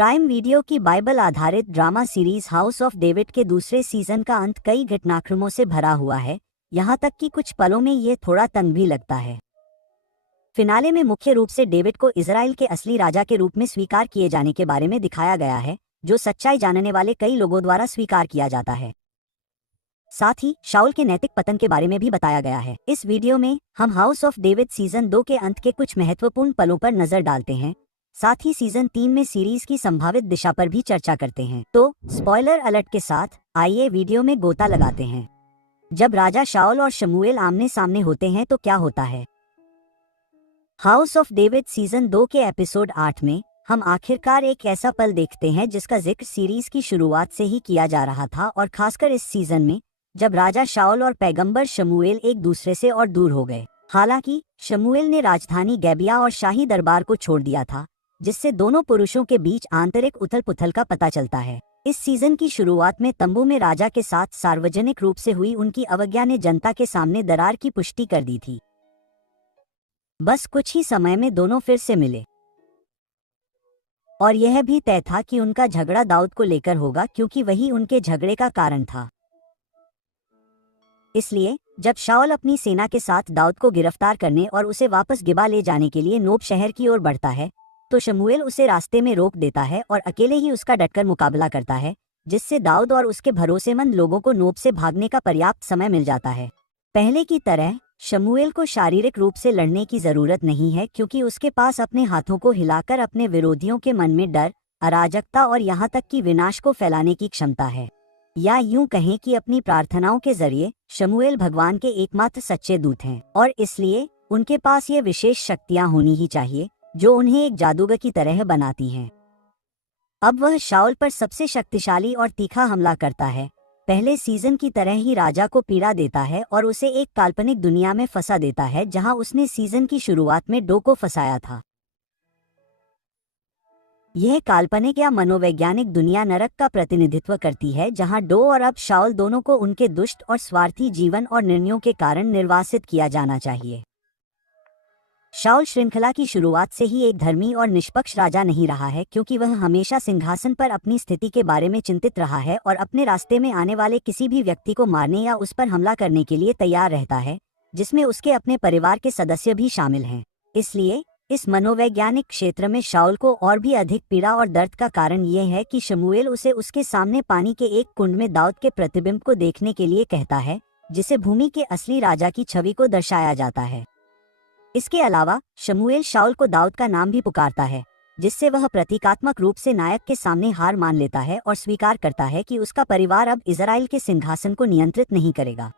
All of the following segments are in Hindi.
प्राइम वीडियो की बाइबल आधारित drama series house of David के दूसरे सीजन का अंत कई घटनाक्रमों से भरा हुआ है, यहाँ तक कि कुछ पलों में ये थोड़ा तंग भी लगता है। फिनाले में मुख्य रूप से डेविड को इजराइल के असली राजा के रूप में स्वीकार किए जाने के बारे में दिखाया गया है, जो सच्चाई जानने वाले कई लोगों द्वारा स्वीकार किया जाता है। साथ ही शाऊल के नैतिक पतन के बारे में भी बताया गया है। इस वीडियो में हम हाउस ऑफ डेविड सीजन 2 के अंत के कुछ महत्वपूर्ण पलों पर नजर डालते हैं, साथ ही सीजन 3 में सीरीज की संभावित दिशा पर भी चर्चा करते हैं। तो स्पॉइलर अलर्ट के साथ आइए वीडियो में गोता लगाते हैं। जब राजा शाऊल और शमूएल आमने सामने होते हैं तो क्या होता है? हाउस ऑफ डेविड सीजन 2 के एपिसोड 8 में हम आखिरकार एक ऐसा पल देखते हैं जिसका जिक्र सीरीज की शुरुआत से ही किया जा रहा था, और खासकर इस सीजन में जब राजा शाऊल और पैगंबर शमूएल एक दूसरे से और दूर हो गए। हालांकि शमूएल ने राजधानी गैबिया और शाही दरबार को छोड़ दिया था, जिससे दोनों पुरुषों के बीच आंतरिक उथल पुथल का पता चलता है। इस सीजन की शुरुआत में तंबू में राजा के साथ सार्वजनिक रूप से हुई उनकी अवज्ञा ने जनता के सामने दरार की पुष्टि कर दी थी। बस कुछ ही समय में दोनों फिर से मिले, और यह भी तय था कि उनका झगड़ा दाऊद को लेकर होगा, क्योंकि वही उनके झगड़े का कारण था। इसलिए जब शाऊल अपनी सेना के साथ दाऊद को गिरफ्तार करने और उसे वापस गिबा ले जाने के लिए नोब शहर की ओर बढ़ता है, तो शमूएल उसे रास्ते में रोक देता है और अकेले ही उसका डटकर मुकाबला करता है, जिससे दाऊद और उसके भरोसेमंद लोगों को नोब से भागने का पर्याप्त समय मिल जाता है। पहले की तरह शमूएल को शारीरिक रूप से लड़ने की जरूरत नहीं है, क्योंकि उसके पास अपने हाथों को हिलाकर अपने विरोधियों के मन में डर, अराजकता और यहाँ तक कि विनाश को फैलाने की क्षमता है। या यूं कहें कि अपनी प्रार्थनाओं के जरिए शमूएल भगवान के एकमात्र सच्चे दूत हैं, और इसलिए उनके पास ये विशेष शक्तियां होनी ही चाहिए जो उन्हें एक जादूगर की तरह बनाती हैं। अब वह शाऊल पर सबसे शक्तिशाली और तीखा हमला करता है। पहले सीजन की तरह ही राजा को पीड़ा देता है और उसे एक काल्पनिक दुनिया में फंसा देता है, जहां उसने सीजन की शुरुआत में डो को फंसाया था। यह काल्पनिक या मनोवैज्ञानिक दुनिया नरक का प्रतिनिधित्व करती है, जहां डो और अब शाऊल दोनों को उनके दुष्ट और स्वार्थी जीवन और निर्णयों के कारण निर्वासित किया जाना चाहिए। शाऊल श्रृंखला की शुरुआत से ही एक धर्मी और निष्पक्ष राजा नहीं रहा है, क्योंकि वह हमेशा सिंहासन पर अपनी स्थिति के बारे में चिंतित रहा है और अपने रास्ते में आने वाले किसी भी व्यक्ति को मारने या उस पर हमला करने के लिए तैयार रहता है, जिसमें उसके अपने परिवार के सदस्य भी शामिल हैं। इसलिए इस मनोवैज्ञानिक क्षेत्र में शाऊल को और भी अधिक पीड़ा और दर्द का कारण यह है कि शमूएल उसे उसके सामने पानी के एक कुंड में दाऊद के प्रतिबिंब को देखने के लिए कहता है, जिसे भूमि के असली राजा की छवि को दर्शाया जाता है। इसके अलावा शमूएल शाऊल को दाऊद का नाम भी पुकारता है, जिससे वह प्रतीकात्मक रूप से नायक के सामने हार मान लेता है और स्वीकार करता है कि उसका परिवार अब इजराइल के सिंहासन को नियंत्रित नहीं करेगा।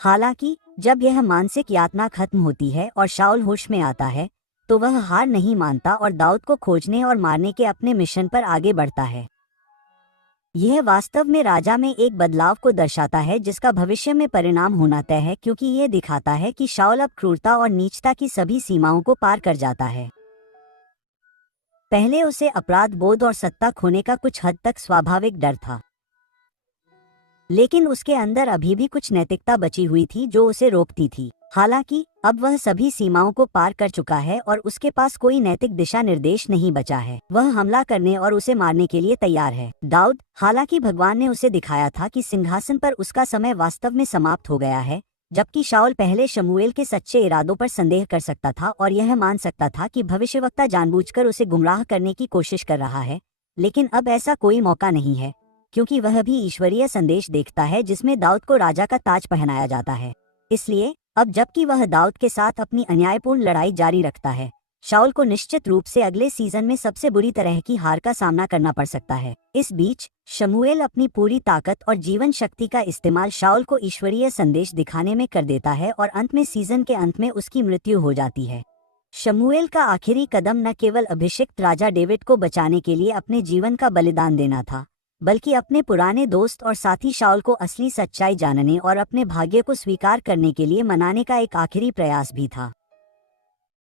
हालांकि जब यह मानसिक यातना खत्म होती है और शाऊल होश में आता है, तो वह हार नहीं मानता और दाऊद को खोजने और मारने के अपने मिशन पर आगे बढ़ता है। यह वास्तव में राजा में एक बदलाव को दर्शाता है, जिसका भविष्य में परिणाम होना तय है, क्योंकि यह दिखाता है कि शाऊल अब क्रूरता और नीचता की सभी सीमाओं को पार कर जाता है। पहले उसे अपराध बोध और सत्ता खोने का कुछ हद तक स्वाभाविक डर था, लेकिन उसके अंदर अभी भी कुछ नैतिकता बची हुई थी जो उसे रोकती थी। हालांकि अब वह सभी सीमाओं को पार कर चुका है और उसके पास कोई नैतिक दिशा निर्देश नहीं बचा है। वह हमला करने और उसे मारने के लिए तैयार है। दाऊद, हालांकि भगवान ने उसे दिखाया था कि सिंहासन पर उसका समय वास्तव में समाप्त हो गया है, जबकि शाऊल पहले शमूएल के सच्चे इरादों पर संदेह कर सकता था और यह मान सकता था कि भविष्यवक्ता जानबूझकर उसे गुमराह करने की कोशिश कर रहा है। लेकिन अब ऐसा कोई मौका नहीं है, क्योंकि वह भी ईश्वरीय संदेश देखता है जिसमें दाऊद को राजा का ताज पहनाया जाता है। इसलिए अब जबकि वह दाऊद के साथ अपनी अन्यायपूर्ण लड़ाई जारी रखता है, शाऊल को निश्चित रूप से अगले सीजन में सबसे बुरी तरह की हार का सामना करना पड़ सकता है। इस बीच शमूएल अपनी पूरी ताकत और जीवन शक्ति का इस्तेमाल शाऊल को ईश्वरीय संदेश दिखाने में कर देता है, और अंत में सीजन के अंत में उसकी मृत्यु हो जाती है। शमूएल का आखिरी कदम न केवल अभिषिक्त राजा डेविड को बचाने के लिए अपने जीवन का बलिदान देना था, बल्कि अपने पुराने दोस्त और साथी शाऊल को असली सच्चाई जानने और अपने भाग्य को स्वीकार करने के लिए मनाने का एक आखिरी प्रयास भी था।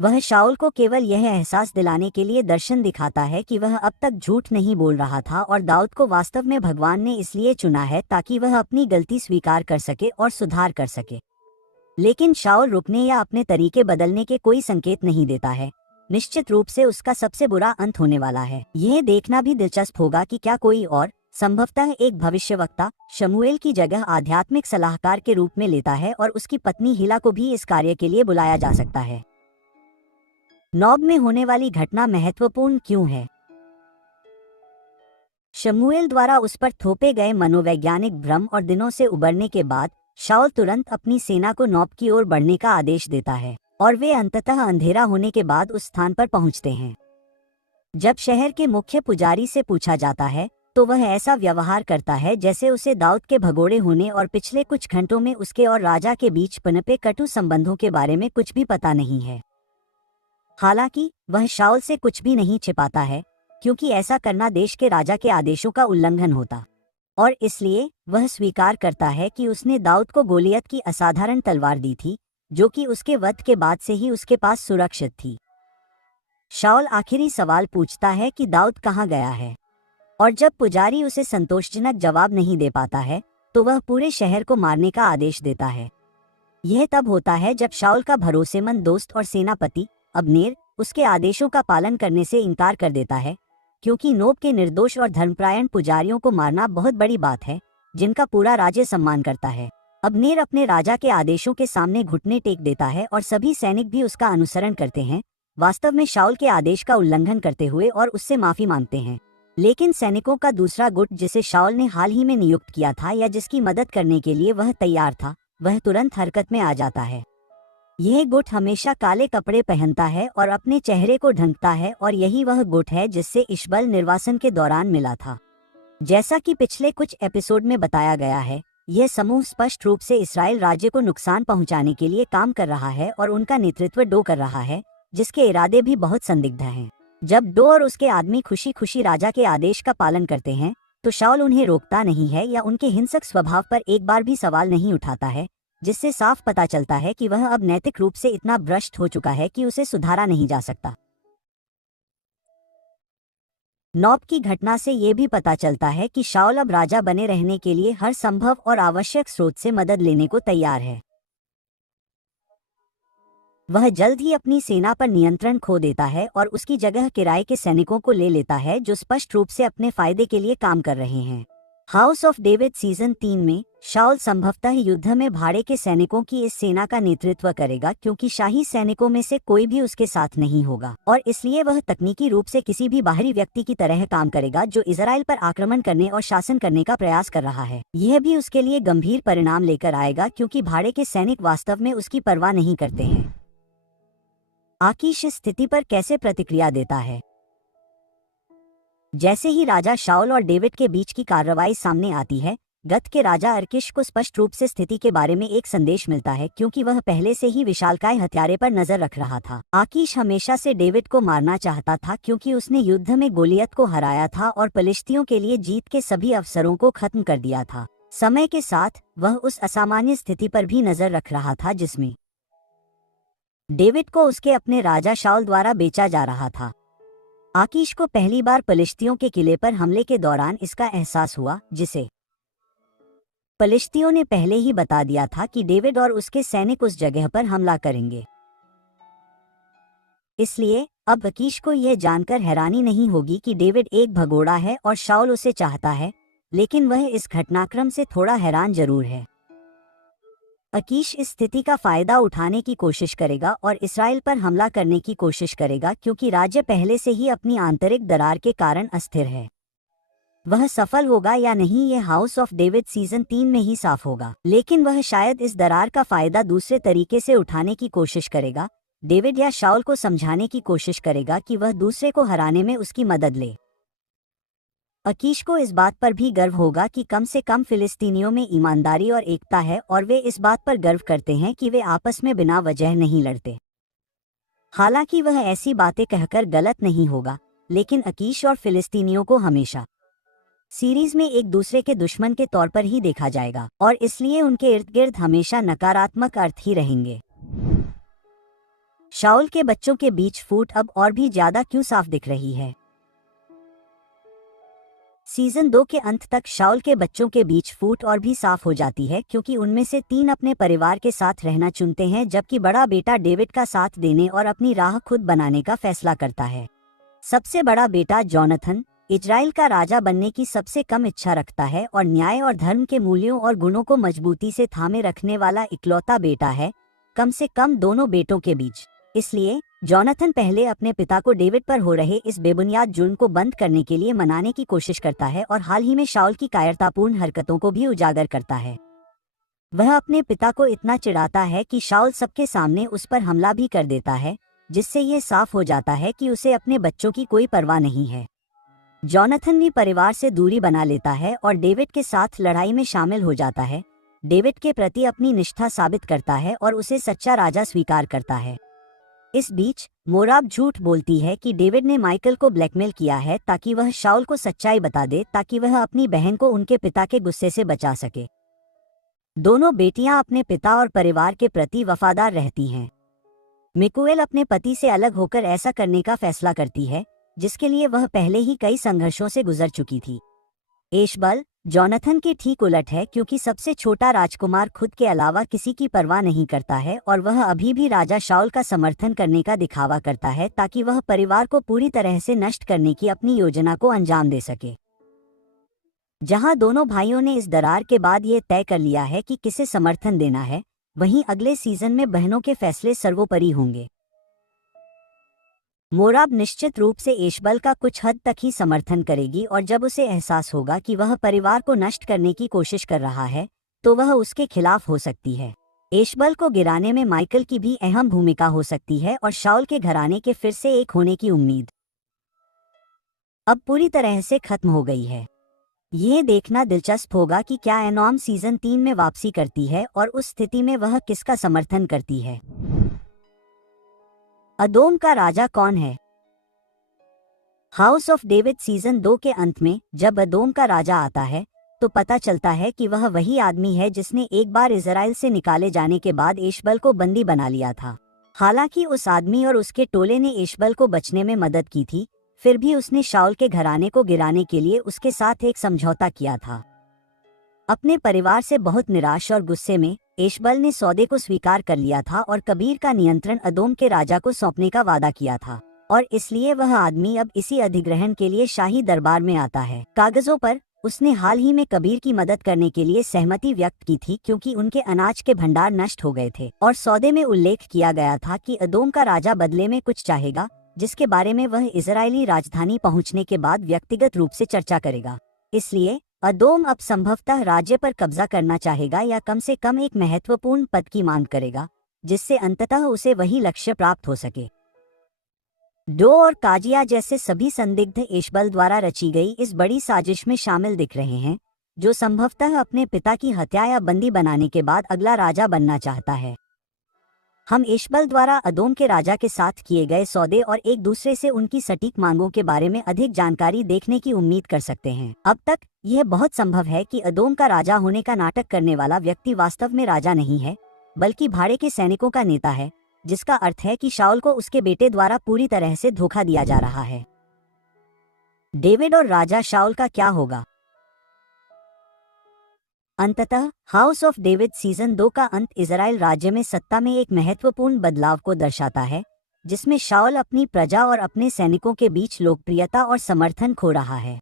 वह शाऊल को केवल यह एहसास दिलाने के लिए दर्शन दिखाता है कि वह अब तक झूठ नहीं बोल रहा था, और दाऊद को वास्तव में भगवान ने इसलिए चुना है ताकि वह अपनी गलती स्वीकार कर सके और सुधार कर सके। लेकिन शाऊल रुकने या अपने तरीके बदलने के कोई संकेत नहीं देता है, निश्चित रूप से उसका सबसे बुरा अंत होने वाला है। यह देखना भी दिलचस्प होगा कि क्या कोई और, संभवतः एक भविष्यवक्ता, शमूएल की जगह आध्यात्मिक सलाहकार के रूप में लेता है और उसकी पत्नी हिला को भी इस कार्य के लिए बुलाया जा सकता है। नोब में होने वाली घटना महत्वपूर्ण क्यों है? शमूएल द्वारा उस पर थोपे गए मनोवैज्ञानिक भ्रम और दिनों से उबरने के बाद शाऊल तुरंत अपनी सेना को नोब की ओर बढ़ने का आदेश देता है और वे अंततः अंधेरा होने के बाद उस स्थान पर पहुंचते हैं। जब शहर के मुख्य पुजारी से पूछा जाता है तो वह ऐसा व्यवहार करता है जैसे उसे दाऊद के भगोड़े होने और पिछले कुछ घंटों में उसके और राजा के बीच पनपे कटु संबंधों के बारे में कुछ भी पता नहीं है। हालांकि वह शाऊल से कुछ भी नहीं छिपाता है, क्योंकि ऐसा करना देश के राजा के आदेशों का उल्लंघन होता, और इसलिए वह स्वीकार करता है कि उसने दाऊद को गोलियत की असाधारण तलवार दी थी, जो कि उसके वध के बाद से ही उसके पास सुरक्षित थी। शाऊल आखिरी सवाल पूछता है कि दाऊद कहाँ गया है, और जब पुजारी उसे संतोषजनक जवाब नहीं दे पाता है तो वह पूरे शहर को मारने का आदेश देता है। यह तब होता है जब शाऊल का भरोसेमंद दोस्त और सेनापति अब्नेर उसके आदेशों का पालन करने से इनकार कर देता है, क्योंकि नोब के निर्दोष और धर्मपरायण पुजारियों को मारना बहुत बड़ी बात है जिनका पूरा राज्य सम्मान करता है। अब्नेर अपने राजा के आदेशों के सामने घुटने टेक देता है और सभी सैनिक भी उसका अनुसरण करते हैं, वास्तव में शाऊल के आदेश का उल्लंघन करते हुए, और उससे माफी मांगते हैं। लेकिन सैनिकों का दूसरा गुट जिसे शाऊल ने हाल ही में नियुक्त किया था या जिसकी मदद करने के लिए वह तैयार था, वह तुरंत हरकत में आ जाता है। यह गुट हमेशा काले कपड़े पहनता है और अपने चेहरे को ढंकता है, और यही वह गुट है जिससे इशबल निर्वासन के दौरान मिला था। जैसा कि पिछले कुछ एपिसोड में बताया गया है, यह समूह स्पष्ट रूप से इस्राएल राज्य को नुकसान पहुंचाने के लिए काम कर रहा है और उनका नेतृत्व डो कर रहा है, जिसके इरादे भी बहुत संदिग्ध हैं। जब डो और उसके आदमी खुशी खुशी राजा के आदेश का पालन करते हैं तो शाऊल उन्हें रोकता नहीं है या उनके हिंसक स्वभाव पर एक बार भी सवाल नहीं उठाता है, जिससे साफ पता चलता है कि वह अब नैतिक रूप से इतना भ्रष्ट हो चुका है कि उसे सुधारा नहीं जा सकता। नोब की घटना से ये भी पता चलता है कि शाऊल अब राजा बने रहने के लिए हर संभव और आवश्यक स्रोत से मदद लेने को तैयार है। वह जल्द ही अपनी सेना पर नियंत्रण खो देता है और उसकी जगह किराए के सैनिकों को ले लेता है जो स्पष्ट रूप से अपने फायदे के लिए काम कर रहे हैं। हाउस ऑफ डेविड सीजन 3 में शाऊल संभवतः युद्ध में भाड़े के सैनिकों की इस सेना का नेतृत्व करेगा, क्योंकि शाही सैनिकों में से कोई भी उसके साथ नहीं होगा, और इसलिए वह तकनीकी रूप से किसी भी बाहरी व्यक्ति की तरह काम करेगा जो इजराइल पर आक्रमण करने और शासन करने का प्रयास कर रहा है। यह भी उसके लिए गंभीर परिणाम लेकर आएगा, क्योंकि भाड़े के सैनिक वास्तव में उसकी परवाह नहीं करते हैं। आकीश इस स्थिति पर कैसे प्रतिक्रिया देता है? जैसे ही राजा शाऊल और डेविड के बीच की कार्रवाई सामने आती है, गत के राजा अर्किश को स्पष्ट रूप से स्थिति के बारे में एक संदेश मिलता है, क्योंकि वह पहले से ही विशालकाय हत्यारे पर नजर रख रहा था। आकीश हमेशा से डेविड को मारना चाहता था, क्योंकि उसने युद्ध में गोलियत को हराया था और फलिश्तियों के लिए जीत के सभी अवसरों को खत्म कर दिया था। समय के साथ वह उस असामान्य स्थिति पर भी नजर रख रहा था जिसमें डेविड को उसके अपने राजा शाऊल द्वारा बेचा जा रहा था। आकीश को पहली बार फलिश्तियों के किले पर हमले के दौरान इसका एहसास हुआ, जिसे फलिश्तियों ने पहले ही बता दिया था कि डेविड और उसके सैनिक उस जगह पर हमला करेंगे। इसलिए अब आकीश को यह जानकर हैरानी नहीं होगी कि डेविड एक भगोड़ा है और शाऊल उसे चाहता है, लेकिन वह इस घटनाक्रम से थोड़ा हैरान जरूर है। आकीश इस स्थिति का फायदा उठाने की कोशिश करेगा और इस्राएल पर हमला करने की कोशिश करेगा, क्योंकि राज्य पहले से ही अपनी आंतरिक दरार के कारण अस्थिर है। वह सफल होगा या नहीं, यह हाउस ऑफ डेविड सीजन 3 में ही साफ होगा, लेकिन वह शायद इस दरार का फायदा दूसरे तरीके से उठाने की कोशिश करेगा। डेविड या शाऊल को समझाने की कोशिश करेगा कि वह दूसरे को हराने में उसकी मदद ले। आकीश को इस बात पर भी गर्व होगा कि कम से कम फिलिस्तीनियों में ईमानदारी और एकता है, और वे इस बात पर गर्व करते हैं कि वे आपस में बिना वजह नहीं लड़ते। हालांकि वह ऐसी बातें कहकर गलत नहीं होगा, लेकिन आकीश और फिलिस्तीनियों को हमेशा सीरीज में एक दूसरे के दुश्मन के तौर पर ही देखा जाएगा, और इसलिए उनके इर्द गिर्द हमेशा नकारात्मक अर्थ ही रहेंगे। शाऊल के बच्चों के बीच फूट अब और भी ज्यादा क्यों साफ दिख रही है? सीजन 2 के अंत तक शाऊल के बच्चों के बीच फूट और भी साफ हो जाती है, क्योंकि उनमें से 3 अपने परिवार के साथ रहना चुनते हैं, जबकि बड़ा बेटा डेविड का साथ देने और अपनी राह खुद बनाने का फैसला करता है। सबसे बड़ा बेटा जॉनथन इजराइल का राजा बनने की सबसे कम इच्छा रखता है और न्याय और धर्म के मूल्यों और गुणों को मजबूती से थामे रखने वाला इकलौता बेटा है, कम से कम दोनों बेटों के बीच। इसलिए जॉनथन पहले अपने पिता को डेविड पर हो रहे इस बेबुनियाद जुर्म को बंद करने के लिए मनाने की कोशिश करता है और हाल ही में शाऊल की कायरतापूर्ण हरकतों को भी उजागर करता है। वह अपने पिता को इतना चिढ़ाता है कि शाऊल सबके सामने उस पर हमला भी कर देता है, जिससे यह साफ हो जाता है कि उसे अपने बच्चों की कोई परवाह नहीं है। जॉनथन भी परिवार से दूरी बना लेता है और डेविड के साथ लड़ाई में शामिल हो जाता है, डेविड के प्रति अपनी निष्ठा साबित करता है और उसे सच्चा राजा स्वीकार करता है। इस बीच मोराब झूठ बोलती है कि डेविड ने माइकल को ब्लैकमेल किया है ताकि वह शाऊल को सच्चाई बता दे, ताकि वह अपनी बहन को उनके पिता के गुस्से से बचा सके। दोनों बेटियां अपने पिता और परिवार के प्रति वफादार रहती हैं। मिकुएल अपने पति से अलग होकर ऐसा करने का फैसला करती है, जिसके लिए वह पहले ही कई संघर्षों से गुजर चुकी थी। एशबल जॉनथन के ठीक उलट है, क्योंकि सबसे छोटा राजकुमार खुद के अलावा किसी की परवाह नहीं करता है और वह अभी भी राजा शाऊल का समर्थन करने का दिखावा करता है, ताकि वह परिवार को पूरी तरह से नष्ट करने की अपनी योजना को अंजाम दे सके। जहां दोनों भाइयों ने इस दरार के बाद ये तय कर लिया है कि किसे समर्थन देना है, वहीं अगले सीजन में बहनों के फैसले सर्वोपरि होंगे। मोराब निश्चित रूप से एशबल का कुछ हद तक ही समर्थन करेगी और जब उसे एहसास होगा कि वह परिवार को नष्ट करने की कोशिश कर रहा है, तो वह उसके खिलाफ हो सकती है। एशबल को गिराने में माइकल की भी अहम भूमिका हो सकती है और शाऊल के घराने के फिर से एक होने की उम्मीद अब पूरी तरह से खत्म हो गई है। यह देखना दिलचस्प होगा कि क्या एनॉम सीजन 3 में वापसी करती है और उस स्थिति में वह किसका समर्थन करती है। अदोम का राजा कौन है? हाउस ऑफ डेविड सीजन 2 के अंत में जब अदोम का राजा आता है, तो पता चलता है कि वह वही आदमी है जिसने एक बार इजराइल से निकाले जाने के बाद एशबल को बंदी बना लिया था। हालांकि उस आदमी और उसके टोले ने एशबल को बचने में मदद की थी, फिर भी उसने शाऊल के घराने को गिराने के लिए उसके साथ एक समझौता किया था। अपने परिवार से बहुत निराश और गुस्से में एशबल ने सौदे को स्वीकार कर लिया था और कबीर का नियंत्रण अदोम के राजा को सौंपने का वादा किया था, और इसलिए वह आदमी अब इसी अधिग्रहण के लिए शाही दरबार में आता है। कागजों पर उसने हाल ही में कबीर की मदद करने के लिए सहमति व्यक्त की थी, क्योंकि उनके अनाज के भंडार नष्ट हो गए थे, और सौदे में उल्लेख किया गया था कि अदोम का राजा बदले में कुछ चाहेगा, जिसके बारे में वह इजरायली राजधानी पहुंचने के बाद व्यक्तिगत रूप से चर्चा करेगा। इसलिए अदोम अब संभवतः राज्य पर कब्जा करना चाहेगा या कम से कम एक महत्वपूर्ण पद की मांग करेगा, जिससे अंततः उसे वही लक्ष्य प्राप्त हो सके। डो और काजिया जैसे सभी संदिग्ध एशबल द्वारा रची गई इस बड़ी साजिश में शामिल दिख रहे हैं, जो संभवतः अपने पिता की हत्या या बंदी बनाने के बाद अगला राजा बनना चाहता है। हम एशबल द्वारा अदोम के राजा के साथ किए गए सौदे और एक दूसरे से उनकी सटीक मांगों के बारे में अधिक जानकारी देखने की उम्मीद कर सकते हैं। अब तक यह बहुत संभव है कि अदोम का राजा होने का नाटक करने वाला व्यक्ति वास्तव में राजा नहीं है, बल्कि भाड़े के सैनिकों का नेता है, जिसका अर्थ है कि शाऊल को उसके बेटे द्वारा पूरी तरह से धोखा दिया जा रहा है। डेविड और राजा शाऊल का क्या होगा? अंततः हाउस ऑफ डेविड सीजन 2 का अंत इजराइल राज्य में सत्ता में एक महत्वपूर्ण बदलाव को दर्शाता है, जिसमें शाऊल अपनी प्रजा और अपने सैनिकों के बीच लोकप्रियता और समर्थन खो रहा है।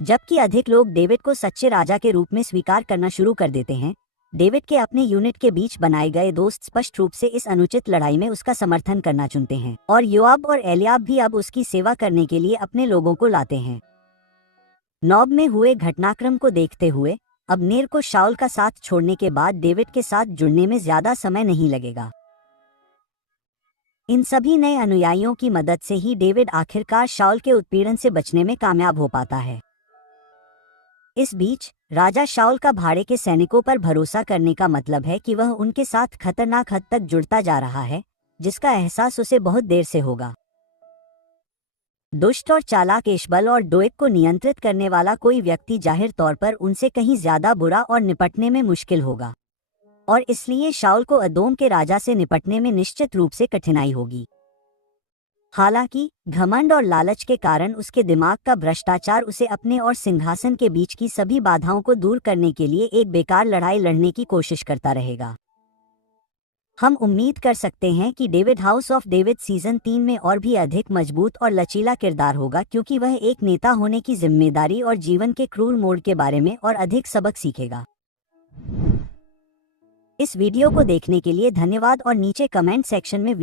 जबकि अधिक लोग डेविड को सच्चे राजा के रूप में स्वीकार करना शुरू कर देते हैं, डेविड के अपने यूनिट के बीच बनाए गए दोस्त स्पष्ट रूप से इस अनुचित लड़ाई में उसका समर्थन करना चुनते हैं, और योआब और एलियाब भी अब उसकी सेवा करने के लिए अपने लोगों को लाते हैं। नोब में हुए घटनाक्रम को देखते हुए अब्नेर को शाऊल का साथ छोड़ने के बाद डेविड के साथ जुड़ने में ज्यादा समय नहीं लगेगा। इन सभी नए अनुयायियों की मदद से ही डेविड आखिरकार शाऊल के उत्पीड़न से बचने में कामयाब हो पाता है। इस बीच राजा शाऊल का भाड़े के सैनिकों पर भरोसा करने का मतलब है कि वह उनके साथ खतरनाक हद तक जुड़ता जा रहा है, जिसका एहसास उसे बहुत देर से होगा। दुष्ट और चालाक एशबल और डोएक को नियंत्रित करने वाला कोई व्यक्ति जाहिर तौर पर उनसे कहीं ज्यादा बुरा और निपटने में मुश्किल होगा, और इसलिए शाऊल को अदोम के राजा से निपटने में निश्चित रूप से कठिनाई होगी। हालांकि घमंड और लालच के कारण उसके दिमाग का भ्रष्टाचार उसे अपने और सिंहासन के बीच की सभी बाधाओं को दूर करने के लिए एक बेकार लड़ाई लड़ने की कोशिश करता रहेगा। हम उम्मीद कर सकते हैं कि David house of David season 3 में और भी अधिक मजबूत और लचीला किरदार होगा, क्योंकि वह एक नेता होने की जिम्मेदारी और जीवन के क्रूर मोड़ के बारे में और अधिक सबक सीखेगा। इस वीडियो को देखने के लिए धन्यवाद और नीचे कमेंट सेक्शन में